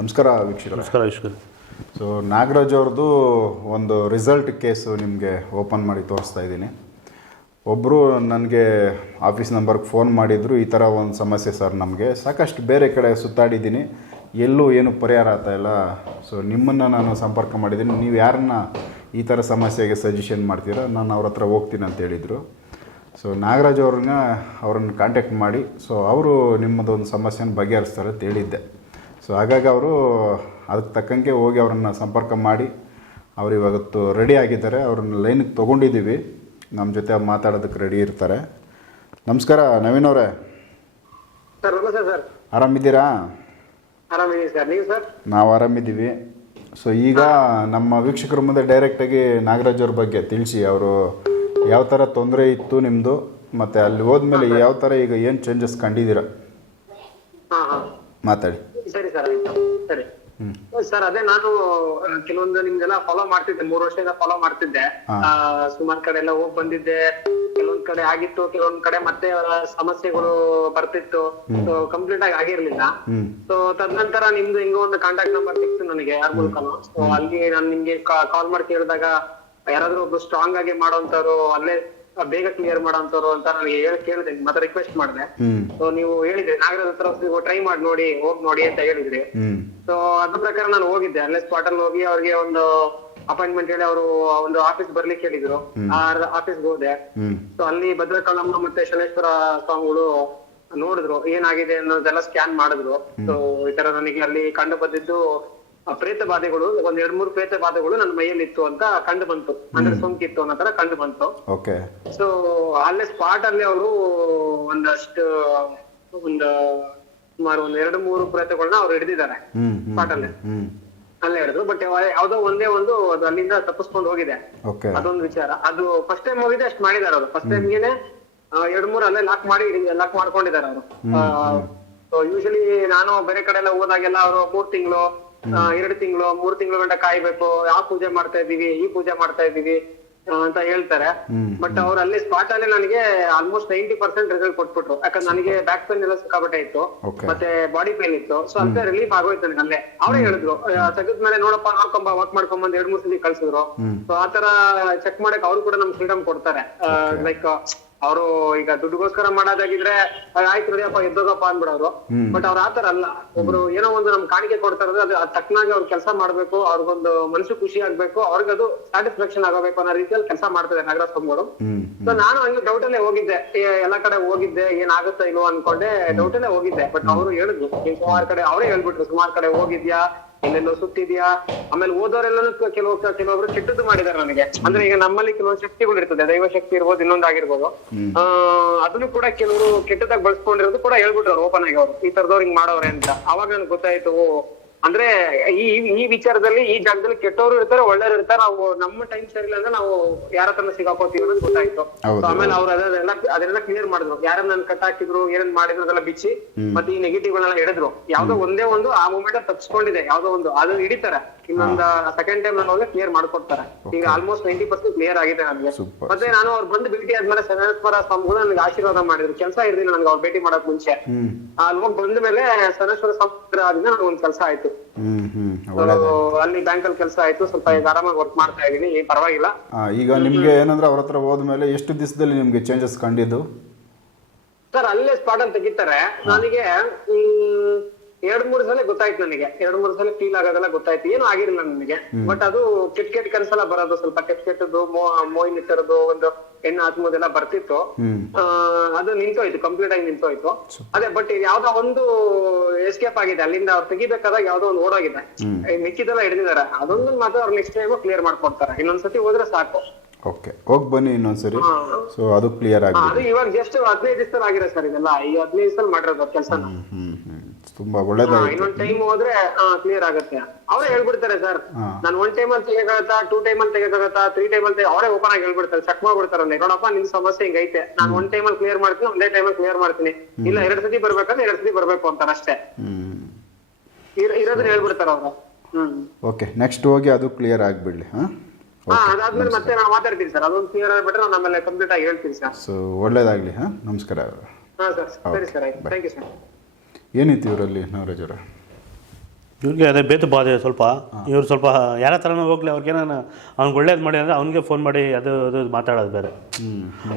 ನಮಸ್ಕಾರ ವೀಕ್ಷಕರು. ನಮಸ್ಕಾರ ಈಶ್ವರ್ ಸೊ ನಾಗರಾಜ್ ಅವ್ರದ್ದು ಒಂದು ರಿಸಲ್ಟ್ ಕೇಸು ನಿಮಗೆ ಓಪನ್ ಮಾಡಿ ತೋರಿಸ್ತಾ ಇದ್ದೀನಿ. ಒಬ್ಬರು ನನಗೆ ಆಫೀಸ್ ನಂಬರ್ಗೆ ಫೋನ್ ಮಾಡಿದ್ರು ಈ ಥರ ಒಂದು ಸಮಸ್ಯೆ ಸರ್ ನಮಗೆ. ಸಾಕಷ್ಟು ಬೇರೆ ಕಡೆ ಸುತ್ತಾಡಿದ್ದೀನಿ. ಎಲ್ಲೂ ಏನು ಪರಿಹಾರ ಆಗ್ತಾ ಇಲ್ಲ. ಸೊ ನಿಮ್ಮನ್ನು ನಾನು ಸಂಪರ್ಕ ಮಾಡಿದ್ದೀನಿ. ನೀವು ಯಾರನ್ನ ಈ ಥರ ಸಮಸ್ಯೆಗೆ ಸಜೆಷನ್ ಮಾಡ್ತೀರಾ ನಾನು ಅವ್ರ ಹತ್ರ ಹೋಗ್ತೀನಿ ಅಂತ ಹೇಳಿದರು. ಸೊ ನಾಗರಾಜ್ ಅವ್ರನ್ನ ಅವ್ರನ್ನ ಕಾಂಟ್ಯಾಕ್ಟ್ ಮಾಡಿ. ಸೊ ಅವರು ನಿಮ್ಮದೊಂದು ಸಮಸ್ಯೆನ ಬಗೆಹರಿಸ್ತಾರೆ ಅಂತ ಹೇಳಿದ್ದೆ. ಸೊ ಹಾಗಾಗಿ ಅವರು ಅದಕ್ಕೆ ತಕ್ಕಂಗೆ ಹೋಗಿ ಅವ್ರನ್ನ ಸಂಪರ್ಕ ಮಾಡಿ ಅವ್ರು ಇವತ್ತು ರೆಡಿ ಆಗಿದ್ದಾರೆ. ಅವ್ರನ್ನ ಲೈನಿಗೆ ತೊಗೊಂಡಿದ್ದೀವಿ ನಮ್ಮ ಜೊತೆ ಮಾತಾಡೋದಕ್ಕೆ ರೆಡಿ ಇರ್ತಾರೆ. ನಮಸ್ಕಾರ ನವೀನ್ ಅವರೇ. ಸರ್ ನಮಸ್ತೆ ಸರ್. ಆರಾಮಿದ್ದೀರಾ? ಆರಾಮಿದ್ದೀನಿ ಸರ್. ನೀವು ಸರ್? ನಾವು ಆರಾಮಿದ್ದೀವಿ. ಸೊ ಈಗ ನಮ್ಮ ವೀಕ್ಷಕರ ಮುಂದೆ ಡೈರೆಕ್ಟಾಗಿ ನಾಗರಾಜ್ ಅವ್ರ ಬಗ್ಗೆ ತಿಳಿಸಿ. ಅವರು ಯಾವ ಥರ ತೊಂದರೆ ಇತ್ತು ನಿಮ್ಮದು ಮತ್ತು ಅಲ್ಲಿ ಹೋದ್ಮೇಲೆ ಯಾವ ಥರ ಈಗ ಏನು ಚೇಂಜಸ್ ಕಂಡಿದ್ದೀರಾ? ಮಾತಾಡಿ. ಸರಿ ಸರ್ ಅದೇ ನಾನು ಕೆಲವೊಂದು ನಿಮ್ದೆಲ್ಲ ಫಾಲೋ ಮಾಡ್ತಿದ್ದೆ ಮೂರು ವರ್ಷದಿಂದ ಫಾಲೋ ಮಾಡ್ತಿದ್ದೆ. ಆ ಸುಮಾರು ಕಡೆ ಎಲ್ಲ ಹೋಗ್ ಬಂದಿದ್ದೆ. ಕೆಲವೊಂದ್ ಕಡೆ ಆಗಿತ್ತು ಕೆಲವೊಂದ್ ಕಡೆ ಮತ್ತೆ ಅವರ ಸಮಸ್ಯೆಗಳು ಬರ್ತಿತ್ತು. ಸೊ ಕಂಪ್ಲೀಟ್ ಆಗಿ ಆಗಿರ್ಲಿಲ್ಲ. ಸೊ ತದನಂತರ ನಿಮ್ದು ಹಿಂಗೋ ಒಂದು ಕಾಂಟ್ಯಾಕ್ಟ್ ನಂಬರ್ ಸಿಕ್ತು ನನಗೆ ಯಾರ ಮೂಲಕನೋ ಸೊ ಅಲ್ಲಿ ನಾನು ನಿಮ್ಗೆ ಕಾಲ್ ಮಾಡಿ ಕೇಳಿದಾಗ ಯಾರಾದ್ರೂ ಒಬ್ರು ಸ್ಟ್ರಾಂಗ್ ಆಗಿ ಮಾಡೋಂತವ್ರು ಅಲ್ಲೇ ಬೇಗ ಕ್ಲಿಯರ್ ಮಾಡೋಂತವ್ರು ಅಂತ ನನಗೆ ಹೇಳಿ ಕೇಳಿದೆ. ಮತ್ತೆ ರಿಕ್ವೆಸ್ಟ್ ಮಾಡಿದೆ. ಸೊ ನೀವು ಹೇಳಿದ್ರಿ ನಾಗರಾಜ್ ಹತ್ರ ನೀವು ಟ್ರೈ ಮಾಡಿ ನೋಡಿ ಹೋಗಿ ನೋಡಿ ಅಂತ ಹೇಳಿದ್ರಿ. ಸೊ ಅದ್ರ ಪ್ರಕಾರ ನಾನು ಹೋಗಿದ್ದೆ. ಅಲ್ಲೇ ಸ್ಪಾಟ್ ಅಲ್ಲಿ ಹೋಗಿ ಅವ್ರಿಗೆ ಒಂದು ಅಪಾಯಿಂಟ್ಮೆಂಟ್ ಹೇಳಿ ಅವರು ಒಂದು ಆಫೀಸ್ ಬರ್ಲಿಕ್ಕೆ ಹೇಳಿದ್ರು. ಆ ಆಫೀಸ್ಗೆ ಹೋದೆ. ಸೊ ಅಲ್ಲಿ ಭದ್ರಕಾಳಮ್ಮ ಮತ್ತೆ ಶನೇಶ್ವರ ಸ್ವಾಮಿಗಳು ನೋಡಿದ್ರು ಏನಾಗಿದೆ ಅನ್ನೋದೆಲ್ಲ ಸ್ಕ್ಯಾನ್ ಮಾಡಿದ್ರು. ಸೊ ಈ ತರ ನನಗೆ ಅಲ್ಲಿ ಕಂಡು ಬಂದಿದ್ದು ಪ್ರೇತ ಬಾಧೆಗಳು ಒಂದ್ ಎರಡ್ ಮೂರು ಪ್ರೇತ ಬಾಧೆಗಳು ನನ್ನ ಮೈಯಲ್ಲಿ ಇತ್ತು ಅಂತ ಕಂಡು ಬಂತು. ಅಂದ್ರೆ ಸೋಂಕಿತ್ತು ಅನ್ನೋ ತರ ಕಂಡು ಬಂತು. ಓಕೆ. ಸೊ ಅಲ್ಲೇ ಸ್ಪಾಟ್ ಅಲ್ಲಿ ಅವರು ಒಂದಷ್ಟು ಒಂದು ಸುಮಾರು ಒಂದ್ ಎರಡು ಮೂರು ಪ್ರೇತಗಳನ್ನ ಅವ್ರು ಹಿಡಿದಿದ್ದಾರೆ. ಸ್ಪಾಟ್ ಅಲ್ಲೇ. ಅಲ್ಲೇ ಹಿಡಿದ್ರು. ಬಟ್ ಯಾವ್ದೋ ಒಂದೇ ಒಂದು ಅದು ಅಲ್ಲಿಂದ ತಪ್ಪಿಸ್ಕೊಂಡು ಹೋಗಿದೆ. ಅದೊಂದು ವಿಚಾರ. ಅದು ಫಸ್ಟ್ ಟೈಮ್ ಹೋಗಿದೆ ಅಷ್ಟು ಮಾಡಿದಾರೆ ಅವರು. ಫಸ್ಟ್ ಟೈಮ್ಗೆನೆ ಎರಡ್ ಮೂರ್ ಅಲ್ಲೇ ಲಾಕ್ ಮಾಡಿ ಲಾಕ್ ಮಾಡ್ಕೊಂಡಿದ್ದಾರೆ ಅವರು. ಯೂಶಲಿ ನಾನು ಬೇರೆ ಕಡೆ ಎಲ್ಲ ಹೋದಾಗೆಲ್ಲ ಅವರು ಮೂರ್ ತಿಂಗಳು ಎರಡು ತಿಂಗಳು ಮೂರು ತಿಂಗಳು ಗಂಟ ಕಾಯ್ಬೇಕು ಆ ಪೂಜೆ ಮಾಡ್ತಾ ಇದೀವಿ ಈ ಪೂಜೆ ಮಾಡ್ತಾ ಇದೀವಿ ಅಂತ ಹೇಳ್ತಾರೆ. ಬಟ್ ಅವ್ರು ಅಲ್ಲಿ ಸ್ಪಾಟ್ ಅಲ್ಲಿ ನನಗೆ ಆಲ್ಮೋಸ್ಟ್ ನೈಂಟಿ ಪರ್ಸೆಂಟ್ ರಿಸಲ್ಟ್ ಕೊಟ್ಬಿಟ್ರು. ಯಾಕಂದ್ರೆ ನನಗೆ ಬ್ಯಾಕ್ ಪೇನ್ ಎಲ್ಲ ಸಿಕ್ಕಾಪಟ್ಟೆ ಇತ್ತು. ಮತ್ತೆ ಬಾಡಿ ಪೇನ್ ಇತ್ತು. ಸೊ ಅಲ್ಲೇ ರಿಲೀಫ್ ಆಗೋಯ್ತು ನನಗೆ ಅಲ್ಲೇ. ಅವ್ರೇ ಹೇಳಿದ್ರು ಮೇಲೆ ನೋಡಪ್ಪ ನೋಡ್ಕೊಂಬ ವಾಕ್ ಮಾಡ್ಕೊಂಬಂದ್ ಎರಡ್ ಮೂರ್ ಸಲ ಕಳ್ಸಿದ್ರು. ಸೊ ಆತರ ಚೆಕ್ ಮಾಡಕ್ ಅವ್ರು ಕೂಡ ನಮ್ಗೆ ಫ್ರೀಡಮ್ ಕೊಡ್ತಾರೆ. ಲೈಕ್ ಅವರು ಈಗ ದುಡ್ಡುಗೋಸ್ಕರ ಮಾಡೋದಾಗಿದ್ರೆ ಆಯ್ತು ನಡಿಯಪ್ಪ ಎದ್ದೋಗಪ್ಪ ಅಂದ್ಬಿಡೋರು. ಬಟ್ ಅವ್ರ ಆತರ ಅಲ್ಲ. ಒಬ್ರು ಏನೋ ಒಂದು ನಮ್ ಕಾಣಿಕೆ ಕೊಡ್ತಾರದು ಅದು ತಕ್ಕನಾಗಿ ಅವ್ರು ಕೆಲಸ ಮಾಡ್ಬೇಕು ಅವ್ರಿಗೊಂದು ಮನಸ್ಸು ಖುಷಿ ಆಗ್ಬೇಕು ಅವ್ರಿಗದು ಸ್ಯಾಟಿಸ್ಫ್ಯಾಕ್ಷನ್ ಆಗಬೇಕು ಅನ್ನೋ ರೀತಿಯಲ್ಲಿ ಕೆಲಸ ಮಾಡ್ತಾರೆ ನಗರ ಸ್ವಾಮಿಗಳು ಹ್ಞೂ ಸೊ ನಾನು ಹಂಗೆ ಡೌಟ್ ಅಲ್ಲೇ ಹೋಗಿದ್ದೆ. ಎಲ್ಲಾ ಕಡೆ ಹೋಗಿದ್ದೆ ಏನಾಗುತ್ತೋ ಇಲ್ವೋ ಅನ್ಕೊಂಡೆ ಡೌಟ್ ಅಲ್ಲೇ ಹೋಗಿದ್ದೆ. ಬಟ್ ಅವರು ಹೇಳಿದ್ರು ಸುಮಾರು ಕಡೆ ಅವರೇ ಹೇಳ್ಬಿಟ್ರು ಸುಮಾರು ಕಡೆ ಹೋಗಿದ್ಯಾ? ಎಲ್ಲೆಲ್ಲೋ ಸುತ್ತಿದ್ಯಾ ಆಮೇಲೆ ಓದೋರೆಲ್ಲನೂ ಕೆಲವು ಕೆಲವೊಬ್ರು ಕೆಟ್ಟದ್ದು ಮಾಡಿದಾರೆ ನನಗೆ. ಅಂದ್ರೆ ಈಗ ನಮ್ಮಲ್ಲಿ ಕೆಲವೊಂದು ಶಕ್ತಿಗಳು ಇರ್ತದೆ. ದೈವ ಶಕ್ತಿ ಇರ್ಬೋದು ಇನ್ನೊಂದಾಗಿರ್ಬೋದು ಆ ಅದನ್ನು ಕೂಡ ಕೆಲವರು ಕೆಟ್ಟದಾಗ ಬಳಸ್ಕೊಂಡಿರೋದು ಕೂಡ ಹೇಳ್ಬಿಟ್ರು ಓಪನ್ ಆಗಿ ಅವರು. ಈ ತರದವ್ರು ಹಿಂಗ್ ಮಾಡೋರೆ ಅಂತ. ಅವಾಗ ನನ್ಗೆ ಗೊತ್ತಾಯ್ತು ಓ, ಅಂದ್ರೆ ಈ ಈ ವಿಚಾರದಲ್ಲಿ ಈ ಜಾಗದಲ್ಲಿ ಕೆಟ್ಟವರು ಇರ್ತಾರೆ ಒಳ್ಳೆಯವರು ಇರ್ತಾರೆ. ನಾವು ನಮ್ಮ ಟೈಮ್ ಸರಿಯಿಲ್ಲ ಅಂದ್ರೆ ನಾವು ಯಾರ ಹತ್ರ ಸಿಗಾಕೋತೀವಿ ಅನ್ನೋದು ಗೊತ್ತಾಯ್ತು. ಆಮೇಲೆ ಅವ್ರು ಅದನ್ನೆಲ್ಲ ಅದನ್ನೆಲ್ಲ ಕ್ಲಿಯರ್ ಮಾಡಿದ್ರು. ಯಾರನ್ನ ನನ್ ಕಟ್ ಹಾಕಿದ್ರು ಏನೇನ್ ಮಾಡಿದ್ರು ಅದೆಲ್ಲ ಬಿಚ್ಚಿ ಮತ್ತೆ ಈ ನೆಗೆಟಿವ್ ಗಳೆಲ್ಲ ಹಿಡಿದ್ರು. ಯಾವ್ದೋ ಒಂದೇ ಒಂದು ಆ ಮೂಮೆಂಟ್ ತಪ್ಪಿಸ್ಕೊಂಡಿದೆ ಯಾವ್ದೋ ಒಂದು. ಅದನ್ನ ಹಿಡಿತಾರೆ. ಇನ್ನೊಂದ್ ಸೆಕೆಂಡ್ ಟೈಮ್ ನಾನು ಹೋದ್ರೆ ಕ್ಲಿಯರ್ ಮಾಡ್ಕೊಡ್ತಾರೆ. ಈಗ ಆಲ್ಮೋಸ್ಟ್ ನೈಂಟಿ ಪರ್ಸೆಂಟ್ ಕ್ಲಿಯರ್ ಆಗಿದೆ ನನಗೆ. ಮತ್ತೆ ನಾನು ಅವ್ರು ಬಂದು ಭೇಟಿ ಆದ್ಮೇಲೆ ಸನೇಶ್ವರ ಸ್ವಾಮಿಗಳು ನನಗೆ ಆಶೀರ್ವಾದ ಮಾಡಿದ್ರು. ಕೆಲಸ ಇರ್ಲಿಲ್ಲ ನನ್ಗೆ ಅವ್ರು ಭೇಟಿ ಮಾಡಕ್ ಮುಂಚೆ. ಅಲ್ಲಿ ಹೋಗಿ ಬಂದ ಮೇಲೆ ಸನೇಶ್ವರ ಆದ್ಮೇಲೆ ನನಗೆ ಒಂದ್ ಕೆಲಸ ಆಯ್ತು. ಅಲ್ಲಿ ಬ್ಯಾಂಕ್ ಅಲ್ಲಿ ಕೆಲಸ ಆಯ್ತು. ಸ್ವಲ್ಪ ಈಗ ಆರಾಮಾಗಿ ವರ್ಕ್ ಮಾಡ್ತಾ ಇದೀನಿ. ಏನ್ ಪರವಾಗಿಲ್ಲ. ಈಗ ನಿಮ್ಗೆ ಏನಂದ್ರೆ ಅವ್ರ ಹತ್ರ ಹೋದ್ಮೇಲೆ ಎಷ್ಟು ದಿವಸದಲ್ಲಿ ನಿಮ್ಗೆ ಚೇಂಜಸ್ ಕಂಡಿದ್ದು? ಸರ್ ಅಲ್ಲೇ ಸ್ಪಾಟ್ ಅಲ್ಲಿ ತೆಗಿತಾರೆ. ನನಗೆ ಎರಡ್ ಮೂರ್ ಸಲ ಗೊತ್ತಾಯ್ತು ನನಗೆ. ಎರಡ್ ಮೂರ್ ಸಲ ಫೀಲ್ ಆಗೋದೆಲ್ಲ ಗೊತ್ತಾಯ್ತು. ಏನು ಆಗಿರಲಿಲ್ಲ ನನಗೆ. ಬಟ್ ಅದು ಕೆಟ್ ಕೆಟ್ ಕನ್ಸೆಲ್ಲ ಬರೋದು ಸ್ವಲ್ಪ ಕೆಟ್ಟ ಕೆಟ್ಟದ್ದು ಮೋ ಮೋಯ್ ನಿಟ್ಟರದು ಒಂದು ಹೆಣ್ಣು ಆತ್ಮದೆಲ್ಲ ಬರ್ತಿತ್ತು. ಅದು ನಿಂತೋಯ್ತು ಕಂಪ್ಲೀಟ್ ಆಗಿ ನಿಂತೋಯ್ತು. ಅದೇ ಬಟ್ ಯಾವ್ದೋ ಒಂದು ಎಸ್ಕೇಪ್ ಆಗಿದೆ. ಅಲ್ಲಿಂದ ಅವ್ರು ತೆಗಿಬೇಕಾದಾಗ ಯಾವ್ದೋ ಒಂದು ಓಡೋಗಿದೆ. ಮಿಕ್ಕಿದೆಲ್ಲ ಹಿಡಿದಿದ್ದಾರೆ. ಅದೊಂದು ಮಾತ್ರ ಅವ್ರು ನೆಕ್ಸ್ಟ್ ಟೈಮ್ ಕ್ಲಿಯರ್ ಮಾಡ್ಕೊಡ್ತಾರೆ. ಇನ್ನೊಂದ್ಸತಿ ಹೋದ್ರೆ ಸಾಕು. ಓಕೆ ಹೋಗಿ ಬನ್ನಿ ಇನ್ನೊಂದ್ಸರಿ. ಸೊ ಅದು ಕ್ಲಿಯರ್ ಆಗಿದೆ ಅದು ಇವಾಗ ಜಸ್ಟ್ ಹದಿನೈದು ದಿವಸದಲ್ಲಿ ಆಗಿದೆ ಸರ್ ಇದೆಲ್ಲ. ಈ ಹದಿನೈದು ದಿವಸದಲ್ಲಿ ಮಾಡಿರೋದು ಕೆಲಸನ. ತುಂಬ ಒಳ್ಳೇದಾಗುತ್ತೆ. ಇನ್ನೊಂದ್ ಟೈಮ್ ಹೋದ್ರೆ ಕ್ಲಿಯರ್ ಆಗುತ್ತೆ. ಅವರೇ ಹೇಳ್ಬಿಡ್ತಾರೆ ಸರ್. ನಾನು ಒನ್ ಟೈಮ್ ಅಲ್ಲಿ ತೆಗಿಯಕಾಗತ್ತಾ ಟೂ ಟೈಮ್ ಅಲ್ಲಿ ತೆಗಿಯಕಾಗತ್ತಾ ತ್ರೀ ಟೈಮ್ ಅಲ್ಲಿ ಅವರೇ ಓಪನ್ ಆಗಿ ಹೇಳ್ಬಿಡ್ತಾರೆ ಚೆಕ್ ಮಾಡ್ಬಿಡ್ತಾರೆ ಅಲ್ಲಿ ನೋಡಪ್ಪ ನಿಮ್ ಸಮಸ್ಯೆ ಹಿಂಗೈತೆ ನಾನು ಒನ್ ಟೈಮ್ ಅಲ್ಲಿ ಕ್ಲಿಯರ್ ಮಾಡ್ತೀನಿ ಒಂದೇ ಟೈಮ್ ಅಲ್ಲಿ ಕ್ಲಿಯರ್ ಮಾಡ್ತೀನಿ. ಇಲ್ಲ ಎರಡ್ ಸತಿ ಬರ್ಬೇಕಂದ್ರೆ ಎರಡ್ ಸತಿ ಬರ್ಬೇಕು ಅಂತಾರೆ ಅಷ್ಟೇ. ಇರೋದನ್ನ ಹೇಳ್ಬಿಡ್ತಾರೆ ಅವ್ರು. ಓಕೆ ನೆಕ್ಸ್ಟ್ ಹೋಗಿ ಅದು ಕ್ಲಿಯರ್ ಆಗ್ಬಿಡ್ಲಿ ಹಾಂ? ಹಾ ಅದಾದ್ಮೇಲೆ ಮತ್ತೆ ನಾನು ಮಾತಾಡ್ತೀನಿ ಸರ್ ಅದೊಂದು ಕ್ಲಿಯರ್ ಆಗ್ಬಿಟ್ರೆ ನಾನು ಆಮೇಲೆ ಕಂಪ್ಲೀಟ್ ಆಗಿ ಹೇಳ್ತೀನಿ ಸರ್ ಸೊ ಒಳ್ಳೇದಾಗ್ಲಿ ಹಾ? ನಮಸ್ಕಾರ. ಹಾ ಸರ್ ಸರಿ ಸರ್ ಆಯ್ತು. ಥ್ಯಾಂಕ್ ಯು ಸರ್ ಏನಿತ್ತು ಇವರಲ್ಲಿ ನಾಗರಾಜ್ ಅವರ? ಇವ್ರಿಗೆ ಅದೇ ಬೇತು ಬಾಧೆ ಸ್ವಲ್ಪ. ಇವ್ರು ಸ್ವಲ್ಪ ಯಾರ ಥರನೂ ಹೋಗ್ಲಿ ಅವ್ರಿಗೇನ ಅವ್ನಿಗೆ ಒಳ್ಳೇದು ಮಾಡಿ ಅಂದರೆ ಅವ್ನಿಗೆ ಫೋನ್ ಮಾಡಿ ಅದು ಅದು ಮಾತಾಡೋದು ಬೇರೆ.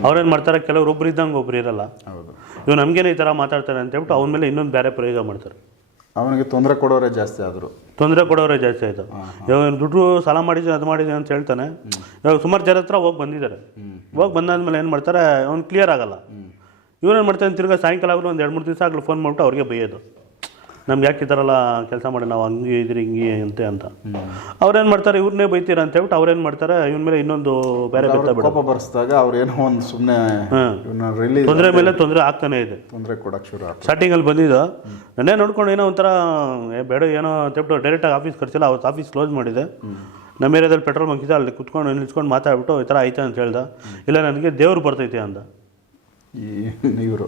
ಅವ್ರೇನು ಮಾಡ್ತಾರೆ ಕೆಲವ್ರು ಒಬ್ರು ಇದ್ದಂಗೆ ಒಬ್ರು ಇರಲ್ಲ. ಹೌದು. ಇವ್ ನಮಗೇನೆ ಈ ಥರ ಮಾತಾಡ್ತಾರೆ ಅಂತ ಹೇಳ್ಬಿಟ್ಟು ಅವನ ಮೇಲೆ ಇನ್ನೊಂದು ಬೇರೆ ಪ್ರಯೋಗ ಮಾಡ್ತಾರೆ. ಅವನಿಗೆ ತೊಂದರೆ ಕೊಡೋರೇ ಜಾಸ್ತಿ ಆದರು. ತೊಂದರೆ ಕೊಡೋರೇ ಜಾಸ್ತಿ ಆಯಿತು. ಇವಾಗ ದುಡ್ಡು ಸಾಲ ಮಾಡಿದ್ದೀನಿ ಅದು ಮಾಡಿದ್ದೀನಿ ಅಂತ ಹೇಳ್ತಾನೆ. ಇವಾಗ ಸುಮಾರು ಜನ ಹತ್ರ ಹೋಗಿ ಬಂದಿದ್ದಾರೆ. ಹೋಗಿ ಬಂದಾದ್ಮೇಲೆ ಏನು ಮಾಡ್ತಾರೆ ಅವ್ನು ಕ್ಲಿಯರ್ ಆಗಲ್ಲ. ಇವ್ರೇನು ಮಾಡ್ತಾನೆ ತಿರ್ಗಾ ಸಾಯಂಕಾಲ ಆಗಲು ಒಂದು ಎರಡು ಮೂರು ದಿವಸ ಆಗಲು ಫೋನ್ ಮಾಡಿಬಿಟ್ಟು ಅವ್ರಿಗೆ ಬೈಯೋದು. ನಮ್ಗೆ ಯಾಕೆ ಈ ಥರ ಎಲ್ಲ ಕೆಲಸ ಮಾಡಿ ನಾವು ಹಂಗೆ ಇದ್ರಿ ಹಿಂಗೆ ಅಂತೆ ಅಂತ. ಅವ್ರೇನು ಮಾಡ್ತಾರೆ ಇವ್ರನ್ನೇ ಬೈತೀರ ಅಂತ ಹೇಳ್ಬಿಟ್ಟು ಅವ್ರೇನು ಮಾಡ್ತಾರೆ ಇವನ್ ಮೇಲೆ ಇನ್ನೊಂದು ಬೇರೆ ಕೋಪ ಬರ್ಸಿದಾಗ ಅವ್ರು ಏನೋ ಒಂದು ಸುಮ್ಮನೆ ಇವನ್ನ ತೊಂದರೆ ಮೇಲೆ ತೊಂದರೆ ಆಗ್ತಾನೆ ಇದೆ. ತೊಂದರೆ ಕೊಡಕ್ಕೆ ಶುರು ಸ್ಟಾರ್ಟಿಂಗಲ್ಲಿ ಬಂದಿದ್ದು. ನನ್ನೇ ನೋಡ್ಕೊಂಡು ಏನೋ ಒಂಥರ ಬೇಡ ಏನೋ ಅಂತೇಳ್ಬಿಟ್ಟು ಡೈರೆಕ್ಟಾಗಿ ಆಫೀಸ್ ಖರ್ಚಿಲ್ಲ ಅವತ್ತು ಆಫೀಸ್ ಕ್ಲೋಸ್ ಮಾಡಿದೆ. ನಮ್ಮ ಏರಿಯಾದಲ್ಲಿ ಪೆಟ್ರೋಲ್ ಬಂಕ್ ಇದೆ ಅಲ್ಲಿ ಕುತ್ಕೊಂಡು ನಿಲ್ಸ್ಕೊಂಡು ಮಾತಾಡ್ಬಿಟ್ಟು ಈ ಥರ ಐತೆ ಅಂತ ಹೇಳ್ದ. ಇಲ್ಲ ನನಗೆ ದೇವ್ರು ಬರ್ತೈತೆ ಅಂದ. ಇವರು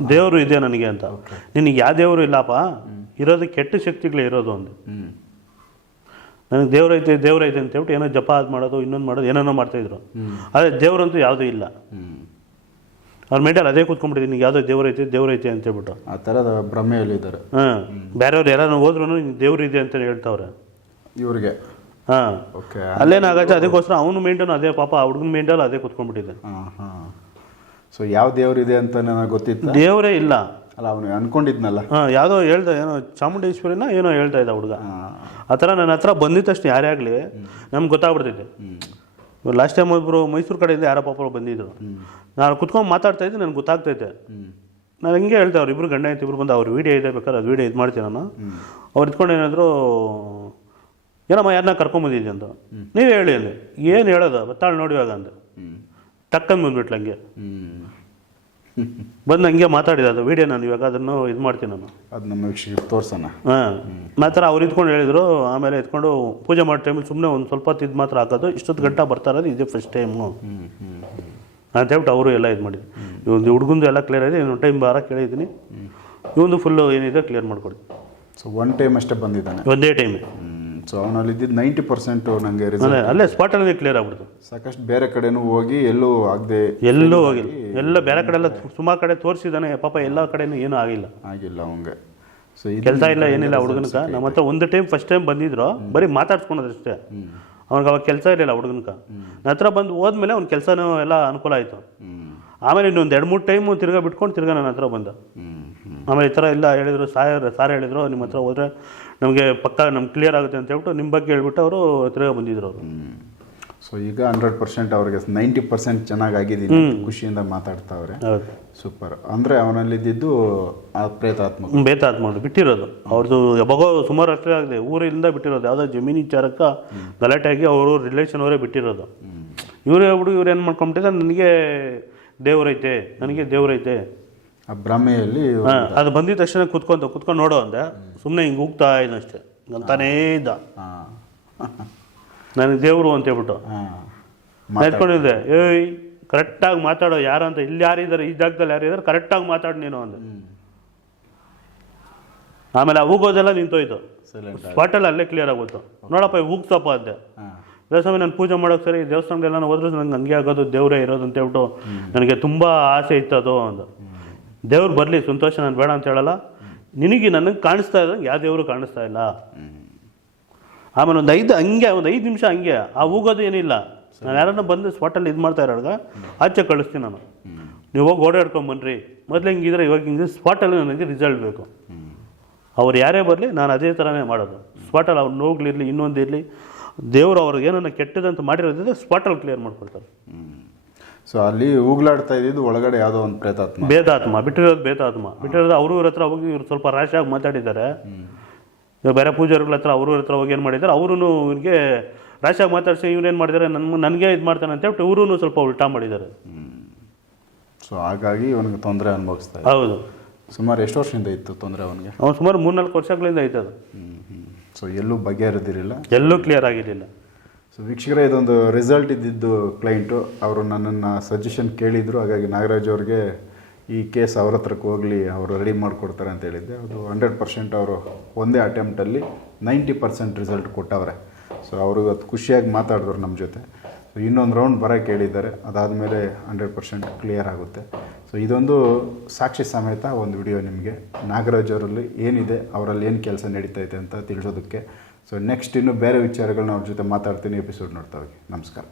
ದೇವರು. ಇದೆ ನನಗೆ ಅಂತ. ನಿನಗೆ ಯಾವ ದೇವರು ಇಲ್ಲಪ್ಪ? ಇರೋದು ಕೆಟ್ಟ ಶಕ್ತಿಗಳೇ ಇರೋದು ಒಂದು. ನನಗೆ ದೇವ್ರೈತೆ ದೇವ್ರೈತೆ ಅಂತ ಹೇಳ್ಬಿಟ್ಟು ಏನೋ ಜಪ ಅದು ಮಾಡೋದು ಇನ್ನೊಂದು ಮಾಡೋದು ಏನೇನೋ ಮಾಡ್ತಾಯಿದ್ರು ಅದೇ ದೇವರಂತೂ ಯಾವುದೂ ಇಲ್ಲ. ಅವ್ರ ಮೇಡಲ್ ಅದೇ ಕೂತ್ಕೊಂಡ್ಬಿಟ್ಟಿದ್ದೀನಿ ನಿನಗೆ ಯಾವುದೋ ದೇವ್ರೈತೆ ದೇವ್ರೈತೆ ಅಂತ ಹೇಳ್ಬಿಟ್ಟು. ಆ ಥರದ ಭ್ರಮೆಯಲ್ಲಿದ್ದಾರೆ ಹಾಂ. ಬೇರೆಯವ್ರು ಯಾರು ಹೋದ್ರೂ ದೇವ್ರು ಇದೆ ಅಂತ ಹೇಳ್ತಾವ್ರೆ. ಇವ್ರಿಗೆ. ಹಾಂ. ಓಕೆ ಅಲ್ಲೇನಾಗತ್ತೆ ಅದಕ್ಕೋಸ್ಕರ ಅವನು ಮೇಂಟೇನು ಅದೇ ಪಾಪ ಹುಡುಗನ ಮೇಂಟೈನ್ ಅದೇ ಕೂತ್ಕೊಂಡ್ಬಿಟ್ಟಿದೆ. ಹಾಂ ಹಾಂ ಸೊ ಯಾವ ದೇವ್ರಿದೆ ಅಂತ ನನಗೆ ಗೊತ್ತಿತ್ತು? ದೇವರೇ ಇಲ್ಲ. ಅಲ್ಲ ಅವನು ಅನ್ಕೊಂಡಿದ್ನಲ್ಲ. ಹಾಂ ಯಾವುದೋ ಹೇಳ್ದ ಏನೋ ಚಾಮುಂಡೇಶ್ವರಿನ ಏನೋ ಹೇಳ್ತಾ ಇದ್ದ ಹುಡುಗ. ಆ ಥರ ನನ್ನ ಹತ್ರ ಬಂದಿದ್ದ ತಕ್ಷಣ ಯಾರೇ ಆಗಲಿ ನಮ್ಗೆ ಗೊತ್ತಾಗ್ಬಿಡ್ತೈತೆ ಲಾಸ್ಟ್ ಟೈಮ್ ಒಬ್ಬರು ಮೈಸೂರು ಕಡೆಯಿಂದ ಯಾರೋ ಪಾಪ ಬಂದಿದ್ರು. ನಾನು ಕುತ್ಕೊಂಡು ಮಾತಾಡ್ತಾ ಇದ್ದೆ ನನಗೆ ಗೊತ್ತಾಗ್ತೈತೆ. ನಾನು ಹಿಂಗೆ ಹೇಳ್ದೆ ಅವ್ರು ಇಬ್ರು ಗಂಡ ಇಬ್ರು ಬಂದು ಅವ್ರು ವೀಡಿಯೋ ಇದೆ ಬೇಕಾದ್ರೆ ಅದು ವೀಡಿಯೋ ಇದು ಮಾಡ್ತೀನಿ ನಾನು. ಅವ್ರು ಇದ್ಕೊಂಡು ಏನಾದರೂ ಏನಮ್ಮ ಯಾರನ್ನ ಕರ್ಕೊಂಬಂದಿದ್ದೆ ಅಂತ ನೀವೇ ಹೇಳಿ ಅಲ್ಲಿ. ಏನು ಹೇಳೋದು? ಬತ್ತಾಳು ನೋಡಿ ಇವಾಗ ಅಂದೆ. ಹ್ಞೂ ಟಕ್ಕಂದು ಬಂದ್ಬಿಟ್ಲು ಹಂಗೆ. ಬಂದು ಹಂಗೆ ಮಾತಾಡಿದ ಅದು ವೀಡಿಯೋ ನಾನು ಇವಾಗ ಅದನ್ನು ಇದು ಮಾಡ್ತೀನಿ ನಾನು. ಅದು ನಮ್ಮ ವೀಕ್ಷಕರಿಗೆ ತೋರ್ಸೋಣ. ಹಾಂ. ಮಾತ್ರ ಅವ್ರು ಇದ್ಕೊಂಡು ಹೇಳಿದರು ಆಮೇಲೆ ಇದ್ಕೊಂಡು ಪೂಜೆ ಮಾಡೋ ಟೈಮಲ್ಲಿ ಸುಮ್ಮನೆ ಒಂದು ಸ್ವಲ್ಪ ಹೊತ್ತು ಇದು ಮಾತ್ರ ಹಾಕೋದು ಇಷ್ಟೊತ್ತು ಗಂಟೆ ಬರ್ತಾ ಇರೋದು ಇದೇ ಫಸ್ಟ್ ಟೈಮು ಹ್ಞೂ ಹ್ಞೂ ಹ್ಞೂ ಅಂತ ಹೇಳ್ಬಿಟ್ಟು ಅವರು ಎಲ್ಲ ಇದು ಮಾಡಿದ್ರು. ಇವೊಂದು ಹುಡುಗಂದು ಎಲ್ಲ ಕ್ಲಿಯರ್ ಆಗಿದೆ ಇನ್ನೊಂದು ಟೈಮ್ ಬಾರ ಕೇಳಿದ್ದೀನಿ ಇವೊಂದು ಫುಲ್ಲು ಏನಿದೆ ಕ್ಲಿಯರ್ ಮಾಡಿಕೊಡಿ. ಸೊ ಒನ್ ಟೈಮ್ ಅಷ್ಟೇ ಬಂದಿದ್ದಾನೆ. ಒಂದೇ ಟೈಮ್ ಸೊ ಅವನಲ್ಲಿ ಇದ್ದಿದ್ದು ನೈಂಟಿ ಪರ್ಸೆಂಟ್ ನನಗೆ ರಿಸಲ್ಟ್ ಅಲ್ಲೇ ಸ್ಪಾಟ್ ಅಲ್ಲಿ ಕ್ಲಿಯರ್ ಆಗ್ಬಿಡ್ತು. ಸಾಕಷ್ಟು ಬೇರೆ ಕಡೆನೂ ಹೋಗಿ ಎಲ್ಲೂ ಆಗದೆ ಎಲ್ಲೂ ಹೋಗಿಲ್ಲ ಎಲ್ಲ ಬೇರೆ ಕಡೆ ಎಲ್ಲ ಸುಮಾರು ಕಡೆ ತೋರಿಸಿದಾನೆ ಪಾಪ ಎಲ್ಲ ಕಡೆನೂ ಏನೂ ಆಗಿಲ್ಲ. ಆಗಿಲ್ಲ ಅವಂಗೆ. ಸೊ ಕೆಲಸ ಇಲ್ಲ ಏನಿಲ್ಲ ಹುಡುಗನಕ. ನಮ್ಮ ಹತ್ರ ಒಂದು ಟೈಮ್ ಫಸ್ಟ್ ಟೈಮ್ ಬಂದಿದ್ರು ಬರೀ ಮಾತಾಡ್ಸ್ಕೊಳೋದಷ್ಟೇ ಅವ್ನಿಗೆ ಅವಾಗ ಕೆಲಸ ಇರಲಿಲ್ಲ ಹುಡುಗನಕ. ನನ್ನ ಹತ್ರ ಬಂದು ಹೋದ್ಮೇಲೆ ಅವ್ನ ಕೆಲಸನೂ ಎಲ್ಲ ಅನುಕೂಲ ಆಯಿತು. ಆಮೇಲೆ ಇನ್ನೊಂದು ಎರಡು ಮೂರು ಟೈಮು ತಿರ್ಗಾ ಬಿಟ್ಕೊಂಡು ತಿರ್ಗಾ ನನ್ನ ಹತ್ರ ಬಂದ. ಆಮೇಲೆ ಈ ಥರ ಎಲ್ಲ ಹೇಳಿದ್ರು ಸಾರ್ ಸಾರ್ ಹೇಳಿದ್ರು ನಿಮ್ಮ ಹತ್ರ ಹೋದ್ರೆ ನಮಗೆ ಪಕ್ಕ ನಮ್ಗೆ ಕ್ಲಿಯರ್ ಆಗುತ್ತೆ ಅಂತ ಹೇಳ್ಬಿಟ್ಟು ನಿಮ್ಮ ಬಗ್ಗೆ ಹೇಳ್ಬಿಟ್ಟು ಅವರು ತಿರ್ಗಾ ಬಂದಿದ್ರು ಅವರು. ಸೊ ಈಗ ಹಂಡ್ರೆಡ್ ಪರ್ಸೆಂಟ್ ಅವ್ರಿಗೆ ನೈಂಟಿ ಪರ್ಸೆಂಟ್ ಚೆನ್ನಾಗಿದ್ದೀನಿ ಅಂತ ಖುಷಿಯಿಂದ ಮಾತಾಡ್ತಾವ್ರೆ. ಸೂಪರ್ ಅಂದರೆ ಅವನಲ್ಲಿದ್ದು ಆ ಪ್ರೇತಾತ್ಮ ಮಾಡಿ ಬಿಟ್ಟಿರೋದು. ಅವ್ರದ್ದು ಯಾವಾಗೋ ಸುಮಾರು ಅಷ್ಟೇ ಆಗಿದೆ ಊರಿಂದ ಬಿಟ್ಟಿರೋದು. ಯಾವುದೋ ಜಮೀನು ವಿಚಾರಕ್ಕೆ ಗಲಾಟೆ ಆಗಿ ಅವರು ರಿಲೇಷನ್ ಅವರೇ ಬಿಟ್ಟಿರೋದು. ಇವ್ರು ಹೇಳ್ಬಿಟ್ಟು ಇವ್ರು ಏನು ಮಾಡ್ಕೊಂಬಿಟ್ಟಿದ್ದಾರೆ ನನಗೆ ದೇವ್ರೈತೆ ನನಗೆ ದೇವ್ರೈತೆ. ಭ್ರಮೆಯಲ್ಲಿ ಅದು ಬಂದಿದ ತಕ್ಷಣ ಕುತ್ಕೊಂತ ಕುತ್ಕೊಂಡು ನೋಡೋ ಅಂದೆ ಸುಮ್ಮನೆ ಹಿಂಗೆ ಹೋಗ್ತಾ ಇದ್ದ ಅಷ್ಟೇ. ಅಂತಾನೇ ಇದ್ದ. ನನಗೆ ದೇವರು ಅಂತ ಹೇಳ್ಬಿಟ್ಟು. ಎತ್ಕೊಂಡಿದ್ದೆ ಏಯ್ ಕರೆಕ್ಟಾಗಿ ಮಾತಾಡೋ ಯಾರು ಅಂತ. ಇಲ್ಲಿ ಯಾರಿದ್ದಾರೆ ಈ ಜಾಗದಲ್ಲಿ ಯಾರಿದ್ದಾರೆ ಕರೆಕ್ಟಾಗಿ ಮಾತಾಡು ನೀನು ಅಂದೆ. ಆಮೇಲೆ ಆ ಹೋಗೋದೆಲ್ಲ ನಿಂತೋಯ್ತು. ಸ್ಪಾಟಲ್ಲಿ ಅಲ್ಲೇ ಕ್ಲಿಯರ್ ಆಗೋಯ್ತು. ನೋಡಪ್ಪ ಹೋಗ್ತಪ್ಪ ಅದೇ. ದೇವಸ್ವಾಮಿ ದೇವಸ್ಥಾನ ನಾನು ಪೂಜೆ ಮಾಡೋಕೆ ಸರಿ? ದೇವಸ್ಥಾನದೆಲ್ಲ ಹೋದ್ರೆ ನಂಗೆ ಹಂಗೆ ಆಗೋದು ದೇವರೇ ಇರೋದು ಅಂತ ಹೇಳ್ಬಿಟ್ಟು ನನಗೆ ತುಂಬ ಆಸೆ ಇತ್ತು ಅದು ಅಂದ. ದೇವ್ರು ಬರಲಿ, ಸಂತೋಷ ನಾನು ಬೇಡ ಅಂತ ಹೇಳಲ್ಲ. ನಿನಗೆ ನನಗೆ ಕಾಣಿಸ್ತಾ ಇದ್ದಂಗೆ ಯಾವ ದೇವರು ಕಾಣಿಸ್ತಾ ಇಲ್ಲ? ಆಮೇಲೆ ಒಂದು ಐದು ಹಂಗೆ, ಒಂದು ಐದು ನಿಮಿಷ ಹಂಗೆ, ಆ ಹೋಗೋದು ಏನಿಲ್ಲ. ನಾನು ಯಾರನ್ನ ಬಂದು ಸ್ಪಾಟಲ್ಲಿ ಇದು ಮಾಡ್ತಾ ಇರೋವಾಗ ಆಚೆ ಕಳಿಸ್ತೀನಿ ನಾನು. ನೀವು ಹೋಗಿ ಓಡಾಡ್ಕೊಂಡು ಬನ್ನಿರಿ ಮೊದಲು ಹಿಂಗಿದ್ರೆ ಇವಾಗ ಹಿಂಗೆ ಸ್ಪಾಟಲ್ಲಿ ನನಗೆ ರಿಸಲ್ಟ್ ಬೇಕು. ಅವ್ರು ಯಾರೇ ಬರಲಿ, ನಾನು ಅದೇ ಥರನೇ ಮಾಡೋದು. ಸ್ಪಾಟಲ್ಲಿ ಅವ್ರು ನೋಗ್ಲಿರಲಿ ಇನ್ನೊಂದು ಇರಲಿ, ದೇವರು ಅವ್ರಿಗೆ ಏನನ್ನ ಕೆಟ್ಟದಂತ ಮಾಡಿರೋದಿದ್ರೆ ಸ್ಪಾಟಲ್ಲಿ ಕ್ಲಿಯರ್ ಮಾಡ್ಕೊಳ್ತಾರೆ ಸೊ ಅಲ್ಲಿ ಉಗ್ಲಾಡ್ತಾ ಇದ್ದಿದ್ದು ಒಳಗಡೆ ಯಾವುದೋ ಒಂದು ಪ್ರೇತಾತ್ಮ. ಬೇತಾತ್ಮ ಬಿಟ್ಟಿರೋದು ಬೇತಾತ್ಮ ಬಿಟ್ಟಿರೋದು ಅವರು ಇವ್ರ ಹತ್ರ ಹೋಗಿ ಇವ್ರು ಸ್ವಲ್ಪ ರಾಶಿಯಾಗಿ ಮಾತಾಡಿದ್ದಾರೆ. ಇವಾಗ ಬೇರೆ ಪೂಜಾರಿಗಳ ಹತ್ರ ಅವರು ಹತ್ರ ಹೋಗಿ ಏನು ಮಾಡಿದ್ದಾರೆ ಅವರು ಇವ್ರಿಗೆ ರಾಶಿಯಾಗಿ ಮಾತಾಡಿಸಿ ಇವ್ರೇನು ಮಾಡಿದ್ದಾರೆ ನನ್ನ ನನಗೆ ಇದು ಮಾಡ್ತಾನೆ ಅಂತ ಹೇಳ್ಬಿಟ್ಟು ಇವರು ಸ್ವಲ್ಪ ಉಲ್ಟಾ ಮಾಡಿದ್ದಾರೆ. ಸೊ ಹಾಗಾಗಿ ಅವನಿಗೆ ತೊಂದರೆ ಅನುಭವಿಸ್ತಾ ಹೌದು. ಸುಮಾರು ಎಷ್ಟು ವರ್ಷದಿಂದ ಇತ್ತು ತೊಂದರೆ ಅವನಿಗೆ? ಅವ್ನು ಸುಮಾರು ಮೂರ್ನಾಲ್ಕು ವರ್ಷಗಳಿಂದ ಐತೆ ಅದು. ಸೊ ಎಲ್ಲೂ ಬಗೆಹರಿದಿರಲಿಲ್ಲ? ಎಲ್ಲೂ ಕ್ಲಿಯರ್ ಆಗಿರಲಿಲ್ಲ. ಸೊ ವೀಕ್ಷಕರೇ, ಇದೊಂದು ರಿಸಲ್ಟ್ ಇದ್ದಿದ್ದು ಕ್ಲೈಂಟು ಅವರು ನನ್ನನ್ನು ಸಜೆಷನ್ ಕೇಳಿದರು. ಹಾಗಾಗಿ ನಾಗರಾಜ್ ಅವ್ರಿಗೆ ಈ ಕೇಸ್ ಅವ್ರ ಹತ್ರಕ್ಕೆ ಹೋಗಲಿ, ಅವರು ರೆಡಿ ಮಾಡಿಕೊಡ್ತಾರೆ ಅಂತ ಹೇಳಿದ್ದೆ. ಅದು ಹಂಡ್ರೆಡ್ ಪರ್ಸೆಂಟ್ ಅವರು ಒಂದೇ ಅಟೆಂಪ್ಟಲ್ಲಿ ನೈಂಟಿ ಪರ್ಸೆಂಟ್ ರಿಸಲ್ಟ್ ಕೊಟ್ಟವ್ರೆ. ಸೊ ಅವರು ಅದು ಖುಷಿಯಾಗಿ ಮಾತಾಡಿದ್ರು ನಮ್ಮ ಜೊತೆ. ಸೊ ಇನ್ನೊಂದು ರೌಂಡ್ ಬರೋಕ್ಕೆ ಹೇಳಿದ್ದಾರೆ ಅದಾದಮೇಲೆ ಹಂಡ್ರೆಡ್ ಪರ್ಸೆಂಟ್ ಕ್ಲಿಯರ್ ಆಗುತ್ತೆ. ಸೊ ಇದೊಂದು ಸಾಕ್ಷಿ ಸಮೇತ ಒಂದು ವಿಡಿಯೋ ನಿಮಗೆ. ನಾಗರಾಜ್ ಅವರಲ್ಲಿ ಏನಿದೆ, ಅವರಲ್ಲಿ ಏನು ಕೆಲಸ ನಡೀತೈತೆ ಅಂತ ತಿಳಿಸೋದಕ್ಕೆ ಸೊ ನೆಕ್ಸ್ಟ್ ಇನ್ನು ಬೇರೆ ವಿಚಾರಗಳನ್ನ ಅವ್ರ ಜೊತೆ ಮಾತಾಡ್ತೀನಿ ಎಪಿಸೋಡ್ ನೋಡ್ತಾ ಹೋಗಿ. ನಮಸ್ಕಾರ.